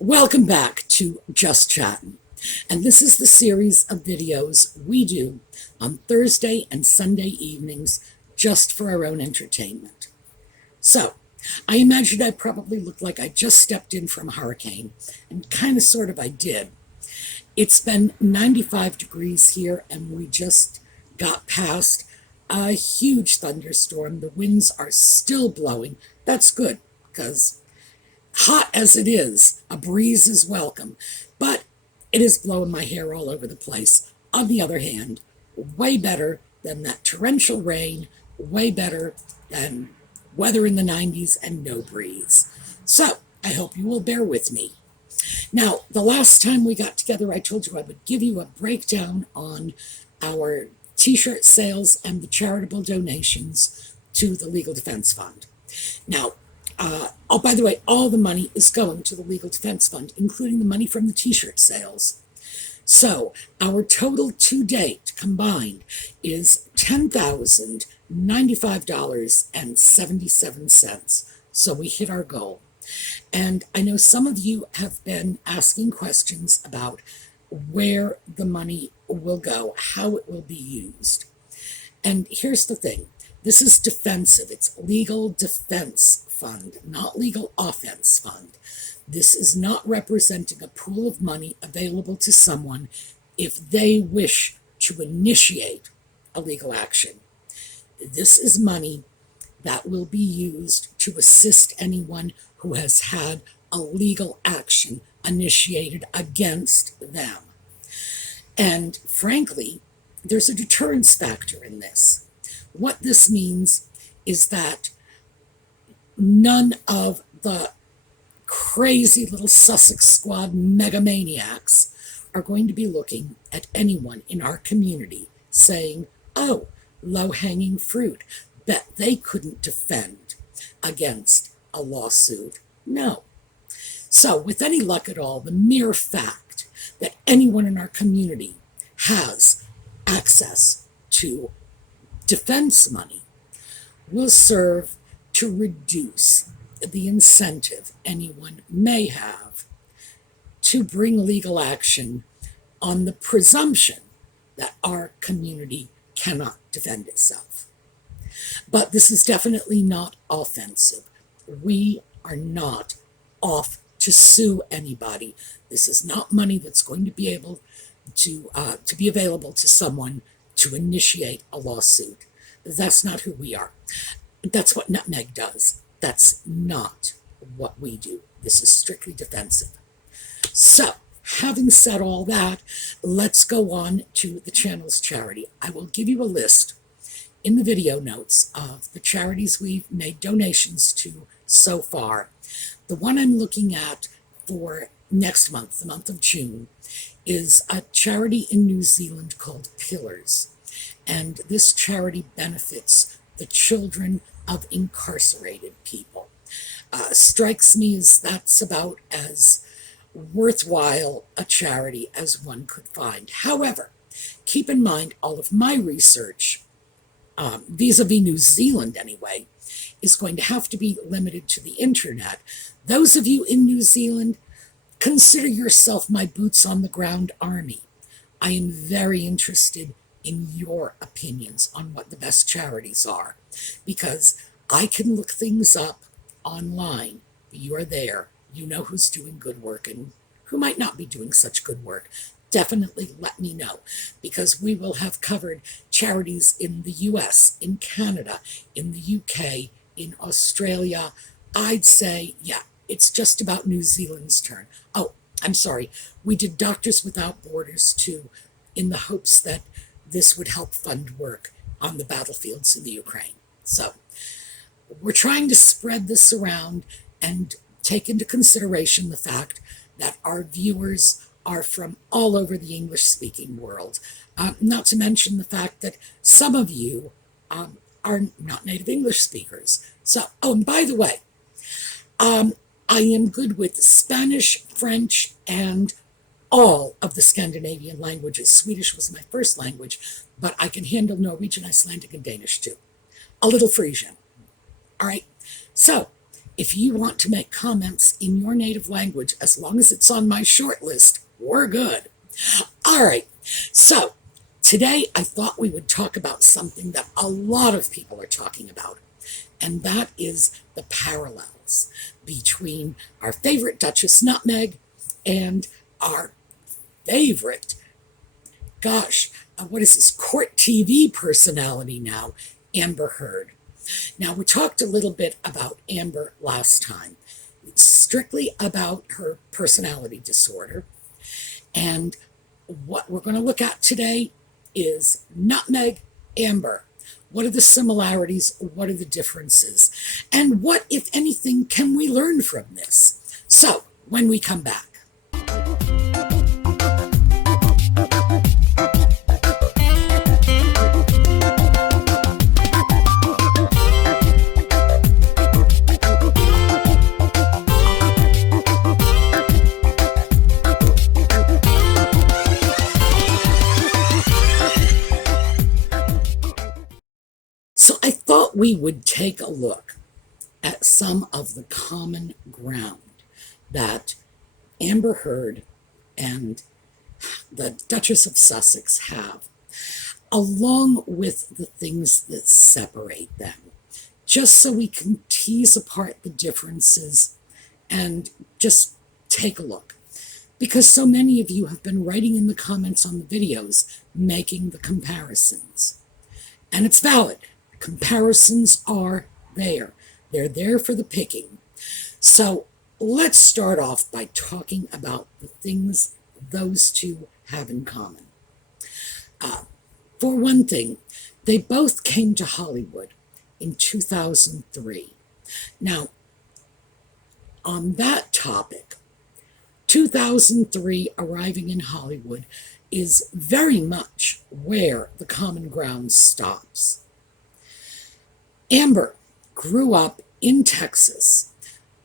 Welcome back to Just Chattin', and this is the series of videos we do on Thursday and Sunday evenings just for our own entertainment. So, I imagined I probably looked like I just stepped in from a hurricane, and kind of sort of I did. It's been 95 degrees here, and we just got past a huge thunderstorm. The winds are still blowing. That's good, because hot as it is, a breeze is welcome, but it is blowing my hair all over the place. On the other hand, way better than that torrential rain, way better than weather in the 90s and no breeze. So, I hope you will bear with me. Now, the last time we got together, I told you I would give you a breakdown on our t-shirt sales and the charitable donations to the Legal Defense Fund. Now, oh, by the way, all the money is going to the Legal Defense Fund, including the money from the t-shirt sales. So our total to date combined is $10,095.77. So we hit our goal. And I know some of you have been asking questions about where the money will go, how it will be used. And here's the thing. This is defensive. It's legal defense fund, not legal offense fund. This is not representing a pool of money available to someone if they wish to initiate a legal action. This is money that will be used to assist anyone who has had a legal action initiated against them. And frankly, there's a deterrence factor in this. What this means is that none of the crazy little Sussex Squad megamaniacs are going to be looking at anyone in our community saying, oh, low-hanging fruit, bet they couldn't defend against a lawsuit. No. So with any luck at all, the mere fact that anyone in our community has access to defense money will serve to reduce the incentive anyone may have to bring legal action on the presumption that our community cannot defend itself. But this is definitely not offensive. We are not off to sue anybody. This is not money that's going to be able to be available to someone to initiate a lawsuit. That's not who we are. That's what Nutmeg does. That's not what we do. This is strictly defensive. So, having said all that, let's go on to the channel's charity. I will give you a list in the video notes of the charities we've made donations to so far. The one I'm looking at for next month, the month of June, is a charity in New Zealand called Pillars. And this charity benefits the children of incarcerated people. Strikes me as that's about as worthwhile a charity as one could find. However, keep in mind all of my research, vis-a-vis New Zealand anyway, is going to have to be limited to the internet. Those of you in New Zealand, consider yourself my boots on the ground army. I am very interested in your opinions on what the best charities are, because I can look things up online. You are there. You know who's doing good work and who might not be doing such good work. Definitely let me know, because we will have covered charities in the US, in Canada, in the UK, in Australia. I'd say, yeah, it's just about New Zealand's turn. Oh, I'm sorry. We did Doctors Without Borders too, in the hopes that this would help fund work on the battlefields in the Ukraine. So we're trying to spread this around and take into consideration the fact that our viewers are from all over the English-speaking world. Not to mention the fact that some of you are not native English speakers. So, oh, and by the way, I am good with Spanish, French, and all of the Scandinavian languages. Swedish was my first language, but I can handle Norwegian, Icelandic, and Danish too. A little Frisian. All right. So, If you want to make comments in your native language, as long as it's on my short list, we're good. All right, so today I thought we would talk about something that a lot of people are talking about, and that is the parallels between our favorite Duchess Nutmeg and our favorite, what is this, court TV personality now, Amber Heard. Now, we talked a little bit about Amber last time, strictly about her personality disorder. And what we're going to look at today is Nutmeg, Amber. What are the similarities? What are the differences? And what, if anything, can we learn from this? So, when we come back. So I thought we would take a look at some of the common ground that Amber Heard and the Duchess of Sussex have, along with the things that separate them, just so we can tease apart the differences and just take a look. Because so many of you have been writing in the comments on the videos, making the comparisons. And it's valid. Comparisons are there. They're there for the picking. So let's start off by talking about the things those two have in common. For one thing, they both came to Hollywood in 2003. Now, on that topic, 2003 arriving in Hollywood is very much where the common ground stops. Amber grew up in Texas.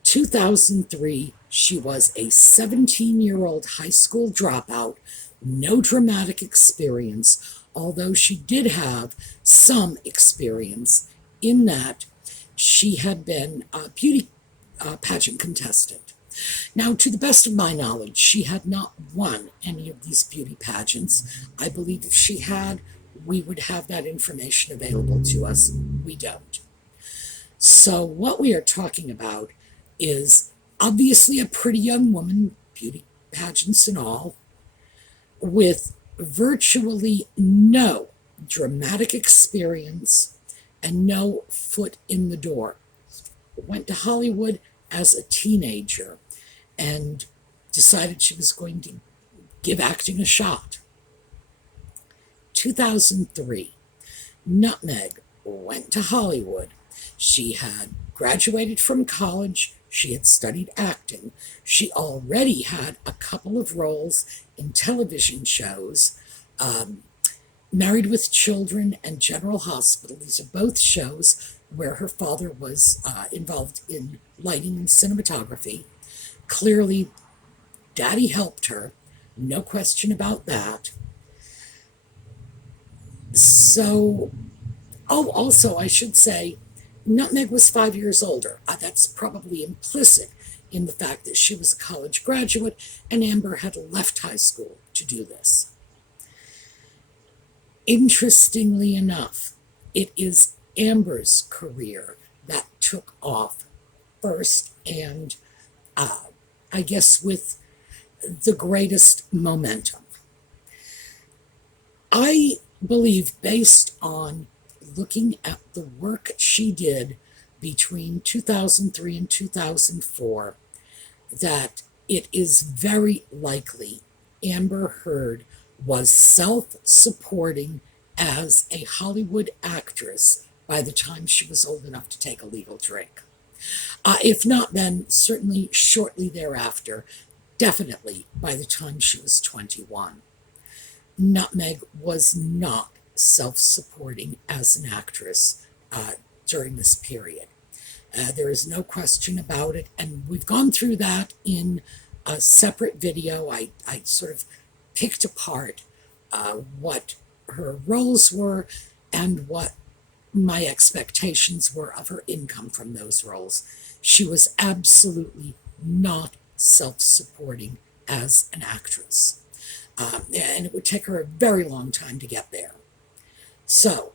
2003, she was a 17-year-old high school dropout, no dramatic experience, although she did have some experience in that she had been a beauty pageant contestant. Now, to the best of my knowledge, she had not won any of these beauty pageants. I believe if she had, we would have that information available to us. We don't. So what we are talking about is obviously a pretty young woman, beauty pageants and all, with virtually no dramatic experience and no foot in the door. Went to Hollywood as a teenager and decided she was going to give acting a shot. 2003, Nutmeg went to Hollywood. She had graduated from college. She had studied acting. She already had a couple of roles in television shows, Married with Children and General Hospital. These are both shows where her father was involved in lighting and cinematography. Clearly, Daddy helped her. No question about that. So, also, I should say, Nutmeg was 5 years older. That's probably implicit in the fact that she was a college graduate and Amber had left high school to do this. Interestingly enough, it is Amber's career that took off first and I guess with the greatest momentum. I believe, based on looking at the work she did between 2003 and 2004, that it is very likely Amber Heard was self-supporting as a Hollywood actress by the time she was old enough to take a legal drink. If not then, certainly shortly thereafter, definitely by the time she was 21. Nutmeg was not self-supporting as an actress during this period. There is no question about it, and we've gone through that in a separate video. I sort of picked apart what her roles were and what my expectations were of her income from those roles. She was absolutely not self-supporting as an actress. And it would take her a very long time to get there. So,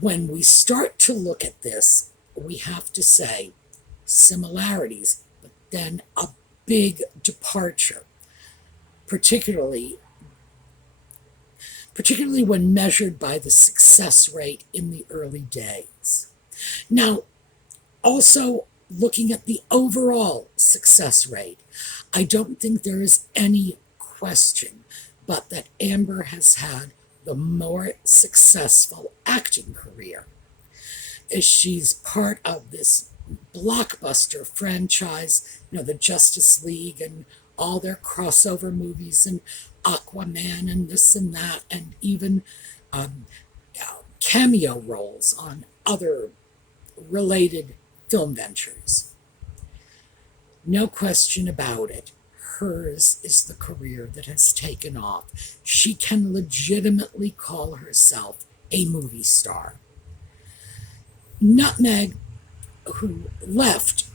when we start to look at this, we have to say similarities, but then a big departure, particularly when measured by the success rate in the early days. Now, also looking at the overall success rate, I don't think there is any question but that Amber has had the more successful acting career. As she's part of this blockbuster franchise, the Justice League and all their crossover movies and Aquaman and this and that, and even um, cameo roles on other related film ventures. No question about it, hers is the career that has taken off. She can legitimately call herself a movie star. Nutmeg, who left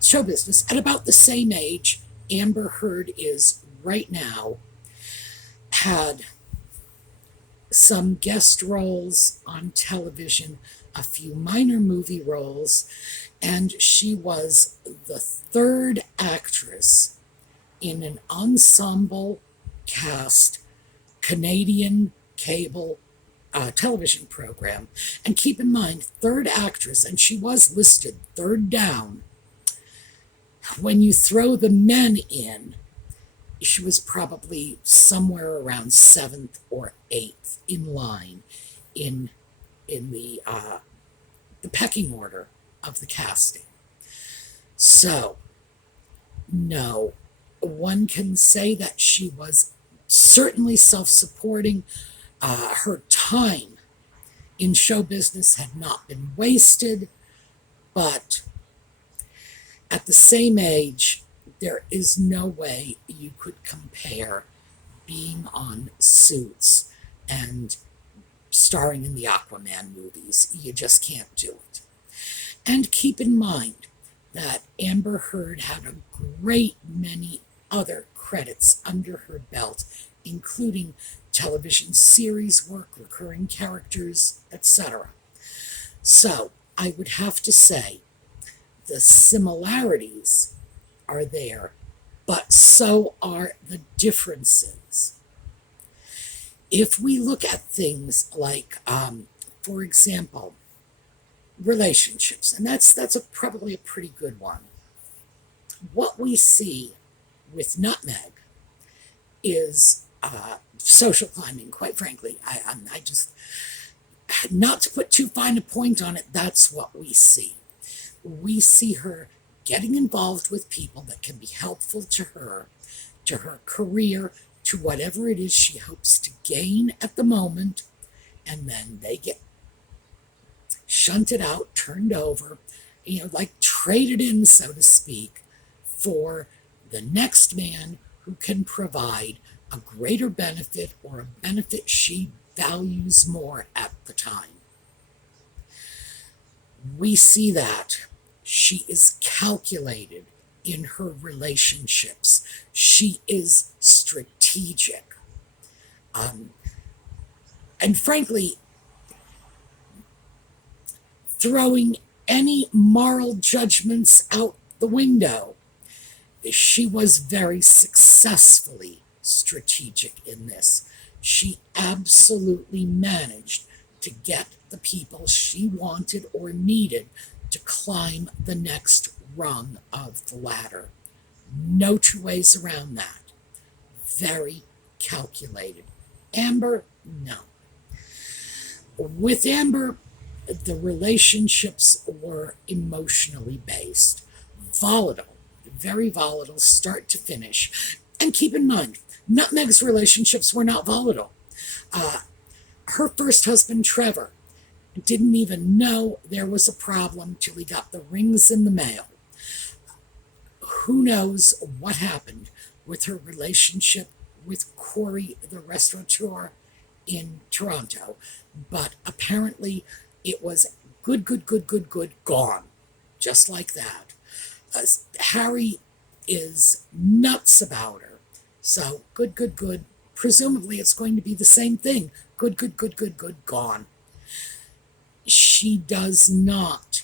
show business at about the same age Amber Heard is right now, had some guest roles on television, a few minor movie roles, and she was the third actress in an ensemble cast Canadian cable television program. And keep in mind, third actress, and she was listed third down. When you throw the men in, she was probably somewhere around seventh or eighth in line in the pecking order of the casting. So, no, one can say that she was certainly self-supporting. Her time in show business had not been wasted, but at the same age, there is no way you could compare being on Suits and starring in the Aquaman movies. You just can't do it. And keep in mind that Amber Heard had a great many other credits under her belt, including television series work, recurring characters, etc. So I would have to say the similarities are there, but so are the differences. If we look at things like, for example, relationships, and that's probably a pretty good one. What we see with Nutmeg is social climbing, quite frankly. I just, not to put too fine a point on it, that's what we see. We see her getting involved with people that can be helpful to her career, to whatever it is she hopes to gain at the moment, and then they get shunted out, turned over, like traded in, so to speak, for the next man who can provide a greater benefit or a benefit she values more at the time. We see that she is calculated in her relationships. She is strategic. And frankly, throwing any moral judgments out the window, she was very successfully strategic in this. She absolutely managed to get the people she wanted or needed to climb the next rung of the ladder. No two ways around that. Very calculated. Amber, no. With Amber, the relationships were emotionally based, volatile, very volatile, start to finish. And keep in mind, Nutmeg's relationships were not volatile. Her first husband, Trevor, didn't even know there was a problem till he got the rings in the mail. Who knows what happened with her relationship with Corey, the restaurateur in Toronto, but apparently it was good, gone. just like that. Harry is nuts about her. So, good, good, good. Presumably, it's going to be the same thing. Good, good, good, good, good, gone. She does not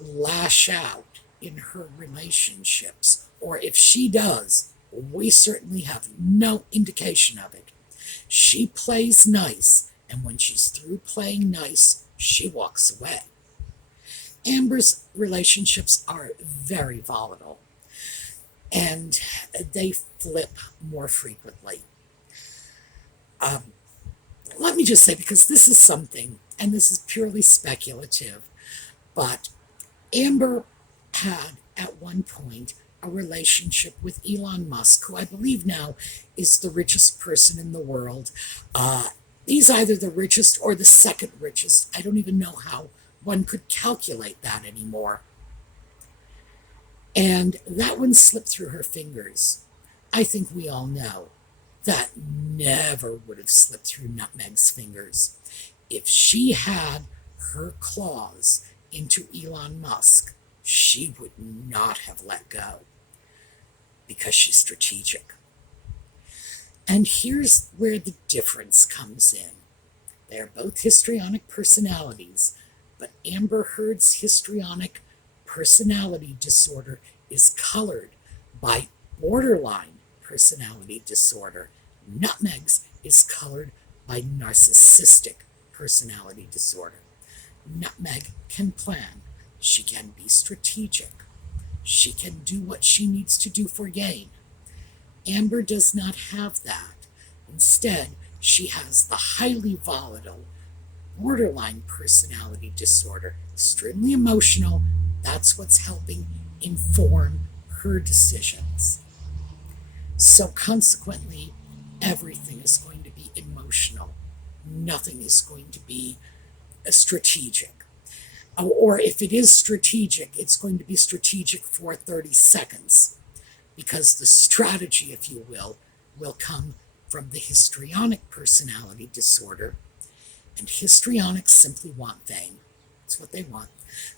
lash out in her relationships, or if she does, we certainly have no indication of it. She plays nice, and when she's through playing nice, she walks away. Amber's relationships are very volatile, and they flip more frequently. Let me just say, because this is something, and this is purely speculative, but Amber had at one point a relationship with Elon Musk, who I believe now is the richest person in the world. He's either the richest or the second richest. I don't even know how one could calculate that anymore. And that one slipped through her fingers. I think we all know that never would have slipped through Nutmeg's fingers. If she had her claws into Elon Musk, she would not have let go because she's strategic. And here's where the difference comes in. They are both histrionic personalities, but Amber Heard's histrionic personality disorder is colored by borderline personality disorder. Nutmeg's is colored by narcissistic personality disorder. Nutmeg can plan. She can be strategic. She can do what she needs to do for gain. Amber does not have that. Instead, she has the highly volatile, borderline personality disorder, extremely emotional. That's what's helping inform her decisions. So consequently, everything is going to be emotional. Nothing is going to be strategic. Or if it is strategic, it's going to be strategic for 30 seconds, because the strategy, if you will come from the histrionic personality disorder. And histrionics simply want fame. That's what they want.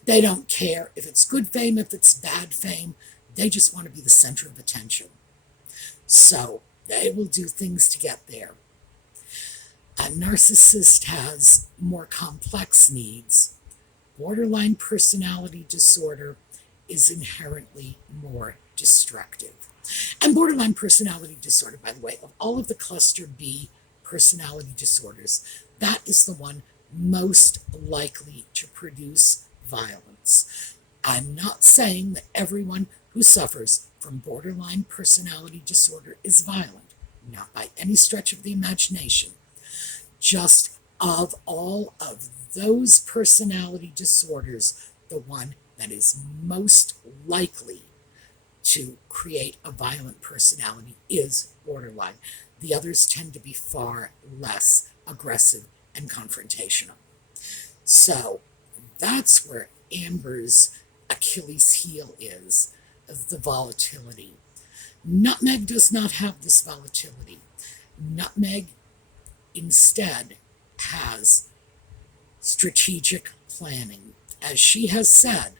They don't care if it's good fame, if it's bad fame. They just want to be the center of attention. So they will do things to get there. A narcissist has more complex needs. Borderline personality disorder is inherently more destructive. And borderline personality disorder, by the way, of all of the cluster B personality disorders, that is the one most likely to produce violence. I'm not saying that everyone who suffers from borderline personality disorder is violent, not by any stretch of the imagination. Just of all of those personality disorders, the one that is most likely to create a violent personality is borderline. The others tend to be far less aggressive and confrontational. So that's where Amber's Achilles heel is, the volatility. Nutmeg does not have this volatility. Nutmeg instead has strategic planning. As she has said,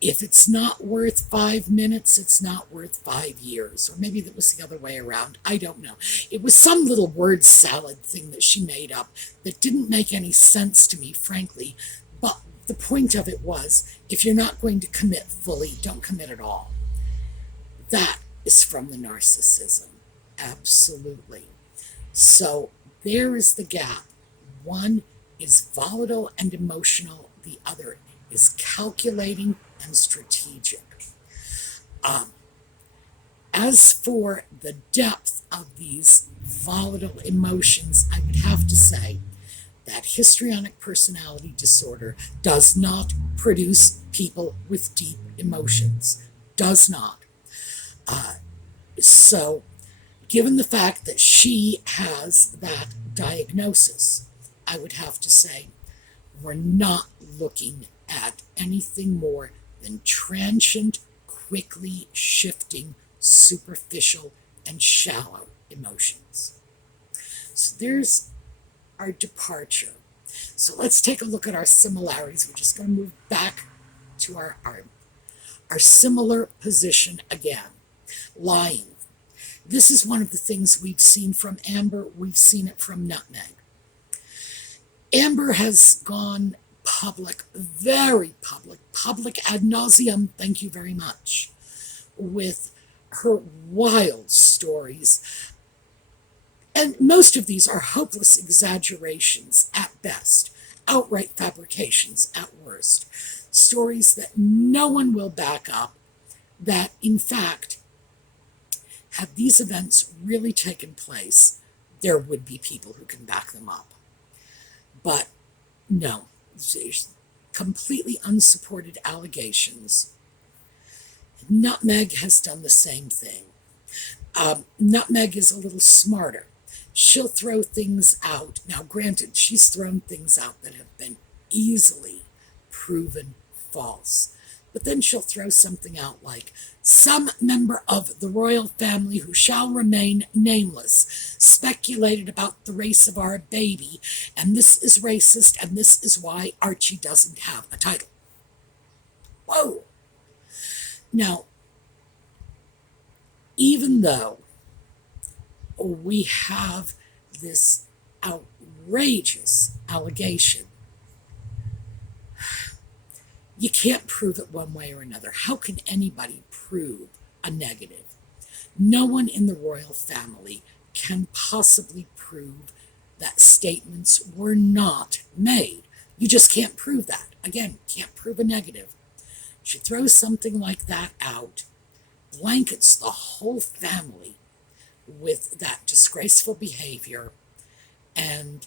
if it's not worth 5 minutes, it's not worth 5 years. Or maybe that was the other way around. I don't know. It was some little word salad thing that she made up that didn't make any sense to me, frankly. But the point of it was, if you're not going to commit fully, don't commit at all. That is from the narcissism. Absolutely. So there is the gap. One is volatile and emotional. The other is calculating and strategic. As for the depth of these volatile emotions, I would have to say that histrionic personality disorder does not produce people with deep emotions. Does not. So, given the fact that she has that diagnosis, I would have to say we're not looking at anything more than transient, quickly shifting, superficial, and shallow emotions. So there's our departure. So let's take a look at our similarities. We're just going to move back to our similar position again. Lying. This is one of the things we've seen from Amber. We've seen it from Nutmeg. Amber has gone public, very public ad nauseum, thank you very much, with her wild stories. And most of these are hopeless exaggerations at best, outright fabrications at worst. Stories that no one will back up, that in fact, had these events really taken place, there would be people who can back them up. But no, completely unsupported allegations. Nutmeg has done the same thing. Nutmeg is a little smarter. She'll throw things out. Now, granted, she's thrown things out that have been easily proven false. But then she'll throw something out like, some member of the royal family who shall remain nameless speculated about the race of our baby, and this is racist, and this is why Archie doesn't have a title. Whoa! Now, even though we have this outrageous allegation, you can't prove it one way or another. How can anybody prove a negative? No one in the royal family can possibly prove that statements were not made. You just can't prove that. Again, can't prove a negative. She throws something like that out, blankets the whole family with that disgraceful behavior, and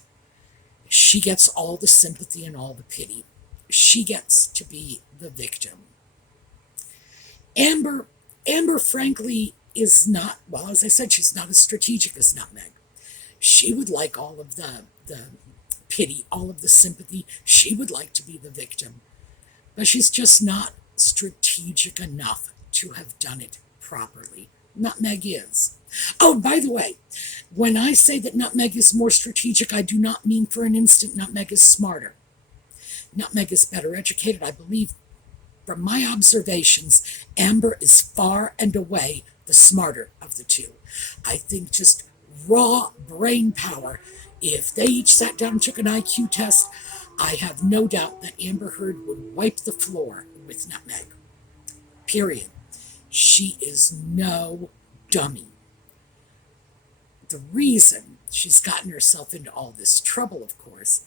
she gets all the sympathy and all the pity. She gets to be the victim. Amber, frankly, is not, well, as I said, she's not as strategic as Nutmeg. She would like all of the pity, all of the sympathy. She would like to be the victim. But she's just not strategic enough to have done it properly. Nutmeg is. Oh, by the way, when I say that Nutmeg is more strategic, I do not mean for an instant Nutmeg is smarter. Nutmeg is better educated. I believe, from my observations, Amber is far and away the smarter of the two. I think just raw brain power, if they each sat down and took an IQ test, I have no doubt that Amber Heard would wipe the floor with Nutmeg. Period. She is no dummy. The reason she's gotten herself into all this trouble, of course,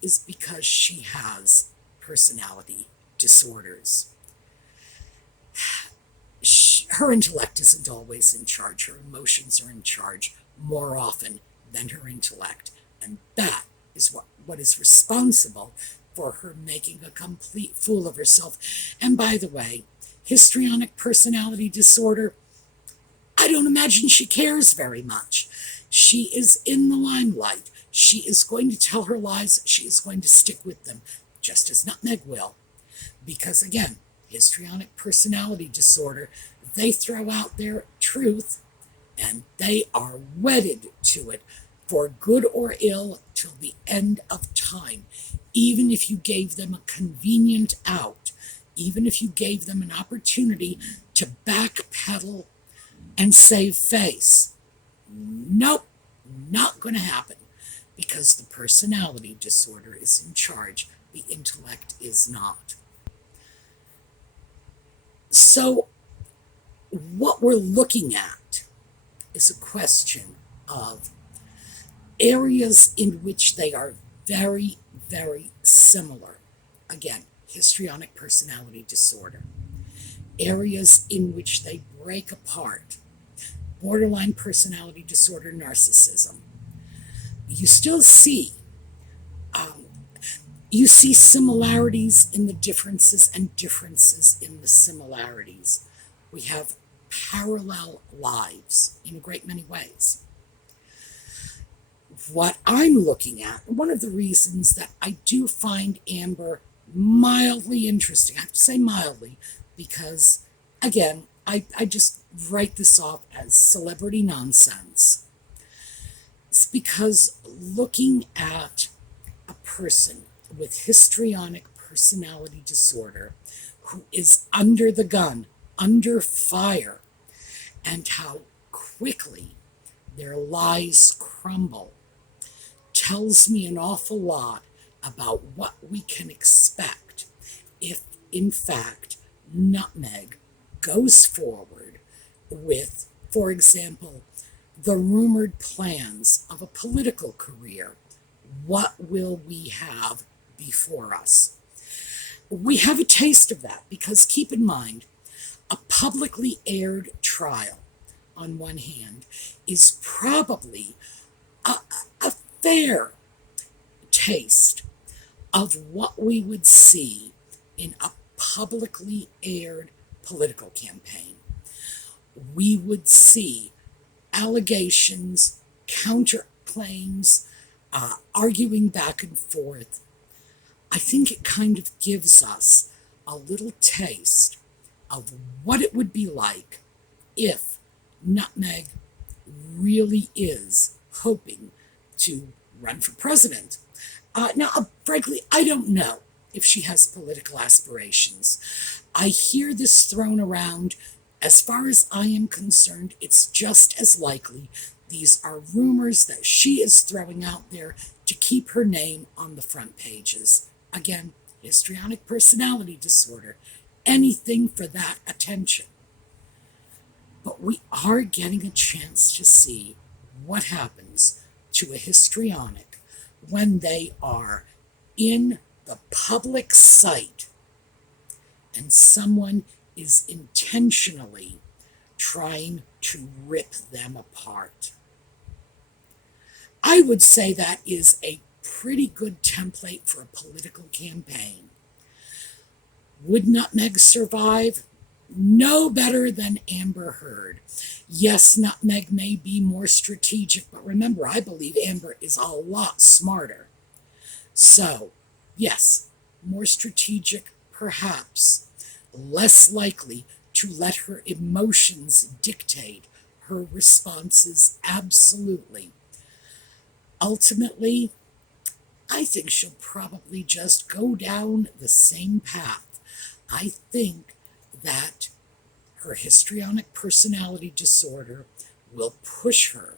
is because she has personality disorders. Her intellect isn't always in charge. Her emotions are in charge more often than her intellect. And that is what is responsible for her making a complete fool of herself. And by the way, histrionic personality disorder, I don't imagine she cares very much. She is in the limelight. She is going to tell her lies. She is going to stick with them, just as Nutmeg will. Because again, histrionic personality disorder, they throw out their truth and they are wedded to it for good or ill till the end of time. Even if you gave them a convenient out, even if you gave them an opportunity to backpedal and save face. Nope, not going to happen. Because the personality disorder is in charge, the intellect is not. So, what we're looking at is a question of areas in which they are very, very similar. Again, histrionic personality disorder. Areas in which they break apart. Borderline personality disorder, narcissism. You still see, similarities in the differences and differences in the similarities. We have parallel lives in a great many ways. What I'm looking at, one of the reasons that I do find Amber mildly interesting, I have to say mildly, because, again, I just write this off as celebrity nonsense. It's because looking at a person with histrionic personality disorder who is under the gun, under fire, and how quickly their lies crumble tells me an awful lot about what we can expect if, in fact, Nutmeg goes forward with, for example, the rumored plans of a political career. What will we have before us? We have a taste of that because keep in mind, a publicly aired trial, on one hand, is probably a fair taste of what we would see in a publicly aired political campaign. We would see allegations, counterclaims, arguing back and forth. I think it kind of gives us a little taste of what it would be like if Nutmeg really is hoping to run for president. Now, frankly, I don't know if she has political aspirations. I hear this thrown around. As far as I am concerned, it's just as likely these are rumors that she is throwing out there to keep her name on the front pages. Again, histrionic personality disorder. Anything for that attention. But we are getting a chance to see what happens to a histrionic when they are in the public sight and someone is intentionally trying to rip them apart. I would say that is a pretty good template for a political campaign. Would Nutmeg survive? No better than Amber Heard. Yes, Nutmeg may be more strategic, but remember, I believe Amber is a lot smarter. So, yes, more strategic, perhaps, less likely to let her emotions dictate her responses, absolutely. Ultimately, I think she'll probably just go down the same path. I think that her histrionic personality disorder will push her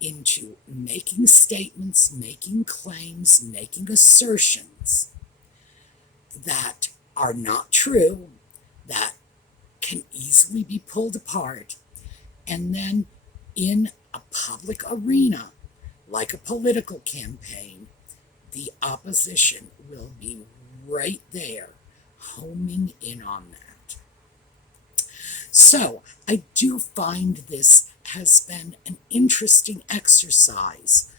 into making statements, making claims, making assertions that are not true, that can easily be pulled apart, and then in a public arena, like a political campaign, the opposition will be right there, homing in on that. So, I do find this has been an interesting exercise.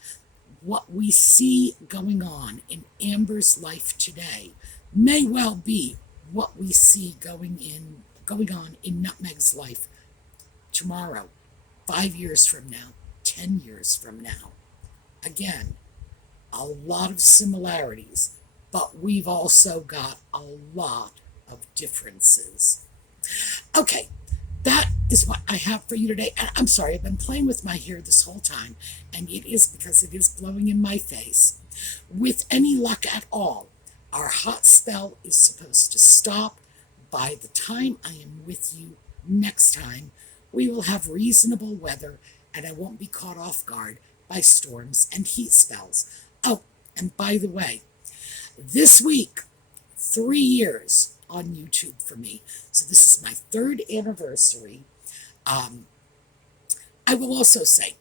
What we see going on in Amber's life today may well be what we see going on in Nutmeg's life tomorrow, 5 years from now, 10 years from now. Again, a lot of similarities, but we've also got a lot of differences. Okay, that is what I have for you today. And I'm sorry, I've been playing with my hair this whole time, and it is because it is blowing in my face. With any luck at all, our hot spell is supposed to stop. By the time I am with you next time, we will have reasonable weather, and I won't be caught off guard by storms and heat spells. Oh, and by the way, this week, 3 years on YouTube for me. So this is my 3rd anniversary. I will also say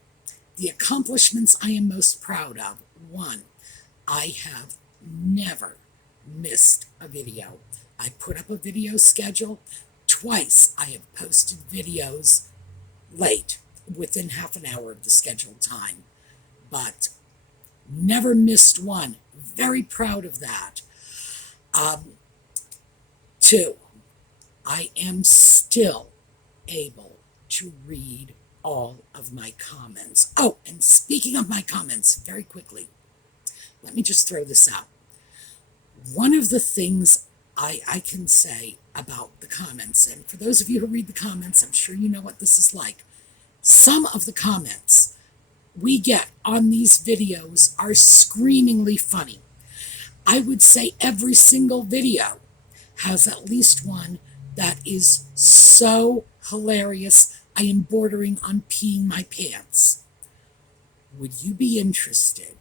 the accomplishments I am most proud of. 1, I have never missed a video. I put up a video schedule. Twice I have posted videos late, within half an hour of the scheduled time. But never missed one. Very proud of that. 2, I am still able to read all of my comments. Oh, and speaking of my comments, very quickly, let me just throw this out. One of the things I can say about the comments, and for those of you who read the comments, I'm sure you know what this is like. Some of the comments we get on these videos are screamingly funny. I would say every single video has at least one that is so hilarious I am bordering on peeing my pants. Would you be interested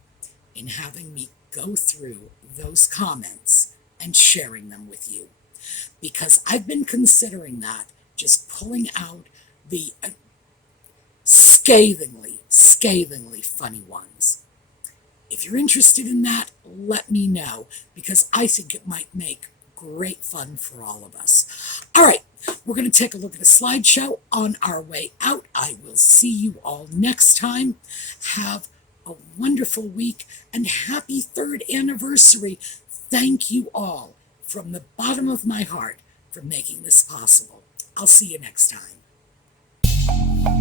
in having me go through those comments and sharing them with you? Because I've been considering that, just pulling out the scathingly funny ones. If you're interested in that, let me know, because I think it might make great fun for all of us. All right, we're going to take a look at a slideshow on our way out. I will see you all next time. Have a wonderful week and happy 3rd anniversary. Thank you all from the bottom of my heart for making this possible. I'll see you next time.